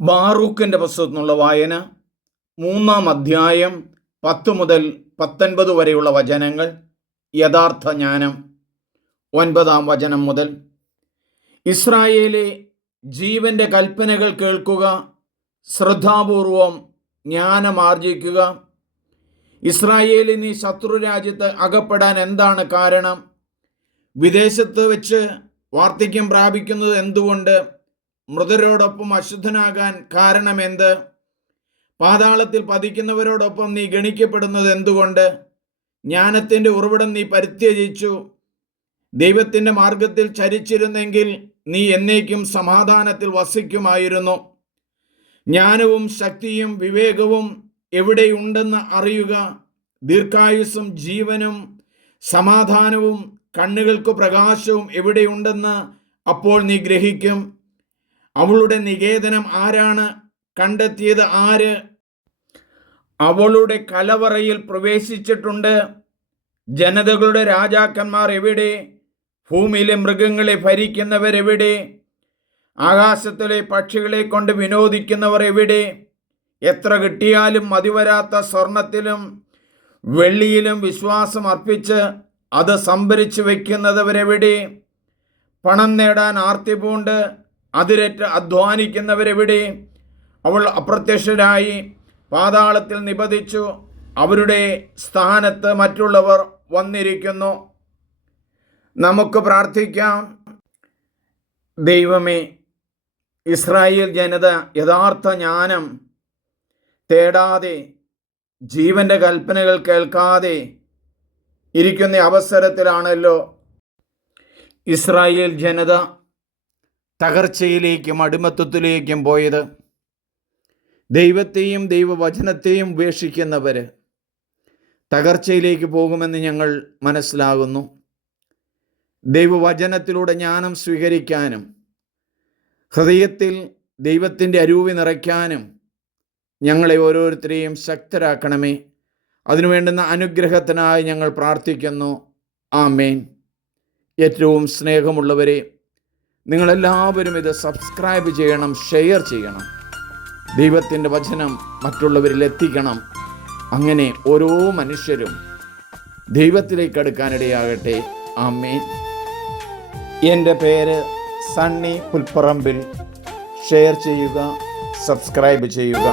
ബാറൂക്കിൻ്റെ പുസ്തകത്തിൽ നിന്നുള്ള വായന 3-ാം അധ്യായം 10 മുതൽ 19 വരെയുള്ള വചനങ്ങൾ. യഥാർത്ഥ ജ്ഞാനം 9-ാം വചനം മുതൽ. ഇസ്രായേലേ, ജീവന്റെ കൽപ്പനകൾ കേൾക്കുക, ശ്രദ്ധാപൂർവം ജ്ഞാനമാർജിക്കുക. ഇസ്രായേലി, നീ ശത്രുരാജ്യത്ത് അകപ്പെടാൻ എന്താണ് കാരണം? വിദേശത്ത് വെച്ച് വാർദ്ധക്യം പ്രാപിക്കുന്നത് എന്തുകൊണ്ട്? മൃതരോടൊപ്പം അശുദ്ധനാകാൻ കാരണമെന്ത്? പാതാളത്തിൽ പതിക്കുന്നവരോടൊപ്പം നീ ഗണിക്കപ്പെടുന്നത് എന്തുകൊണ്ട്? ജ്ഞാനത്തിൻ്റെ ഉറവിടം നീ പരിത്യജിച്ചു. ദൈവത്തിൻ്റെ മാർഗത്തിൽ ചരിച്ചിരുന്നെങ്കിൽ നീ എന്നേക്കും സമാധാനത്തിൽ വസിക്കുമായിരുന്നു. ജ്ഞാനവും ശക്തിയും വിവേകവും എവിടെയുണ്ടെന്ന് അറിയുക. ദീർഘായുസ്സും ജീവനും സമാധാനവും കണ്ണുകൾക്ക് പ്രകാശവും എവിടെയുണ്ടെന്ന് അപ്പോൾ നീ ഗ്രഹിക്കും. അവളുടെ നികേതനം ആരാണ്? കണ്ടെത്തിയത് ആര്? അവളുടെ കലവറയിൽ പ്രവേശിച്ചിട്ടുണ്ട്. ജനതകളുടെ രാജാക്കന്മാർ എവിടെ? ഭൂമിയിലെ മൃഗങ്ങളെ ഭരിക്കുന്നവരെവിടെ? ആകാശത്തിലെ പക്ഷികളെ കൊണ്ട് വിനോദിക്കുന്നവർ എവിടെ? എത്ര കിട്ടിയാലും മതിവരാത്ത സ്വർണത്തിലും വെള്ളിയിലും വിശ്വാസം അർപ്പിച്ച് അത് സംഭരിച്ചു വയ്ക്കുന്നവരെവിടെ? പണം നേടാൻ ആർത്തി പൂണ്ട് അതിരറ്റ് അധ്വാനിക്കുന്നവരെവിടെ? അവൾ അപ്രത്യക്ഷരായി പാതാളത്തിൽ നിപതിച്ചു. അവരുടെ സ്ഥാനത്ത് മറ്റുള്ളവർ വന്നിരിക്കുന്നു. നമുക്ക് പ്രാർത്ഥിക്കാം. ദൈവമേ, ഇസ്രായേൽ ജനത യഥാർത്ഥ ജ്ഞാനം തേടാതെ, ജീവന്റെ കൽപ്പനകൾ കേൾക്കാതെ ഇരിക്കുന്ന അവസരത്തിലാണല്ലോ ഇസ്രായേൽ ജനത തകർച്ചയിലേക്കും അടിമത്വത്തിലേക്കും പോയത്. ദൈവത്തെയും ദൈവവചനത്തെയും ഉപേക്ഷിക്കുന്നവർ തകർച്ചയിലേക്ക് പോകുമെന്ന് ഞങ്ങൾ മനസ്സിലാകുന്നു. ദൈവവചനത്തിലൂടെ ജ്ഞാനം സ്വീകരിക്കാനും ഹൃദയത്തിൽ ദൈവത്തിൻ്റെ അരൂപി നിറയ്ക്കാനും ഞങ്ങളെ ഓരോരുത്തരെയും ശക്തരാക്കണമേ. അതിനുവേണ്ടുന്ന അനുഗ്രഹത്തിനായി ഞങ്ങൾ പ്രാർത്ഥിക്കുന്നു. ആമേൻ. ഏറ്റവും സ്നേഹമുള്ളവരെ, നിങ്ങളെല്ലാവരും ഇത് സബ്സ്ക്രൈബ് ചെയ്യണം, ഷെയർ ചെയ്യണം. ദൈവത്തിൻ്റെ വചനം മറ്റുള്ളവരിൽ എത്തിക്കണം. അങ്ങനെ ഓരോ മനുഷ്യരും ദൈവത്തിലേക്ക് അടുക്കാനിടയാകട്ടെ. ആമേൻ. എൻ്റെ പേര് സണ്ണി പുൽപ്പറമ്പിൽ. ഷെയർ ചെയ്യുക, സബ്സ്ക്രൈബ് ചെയ്യുക.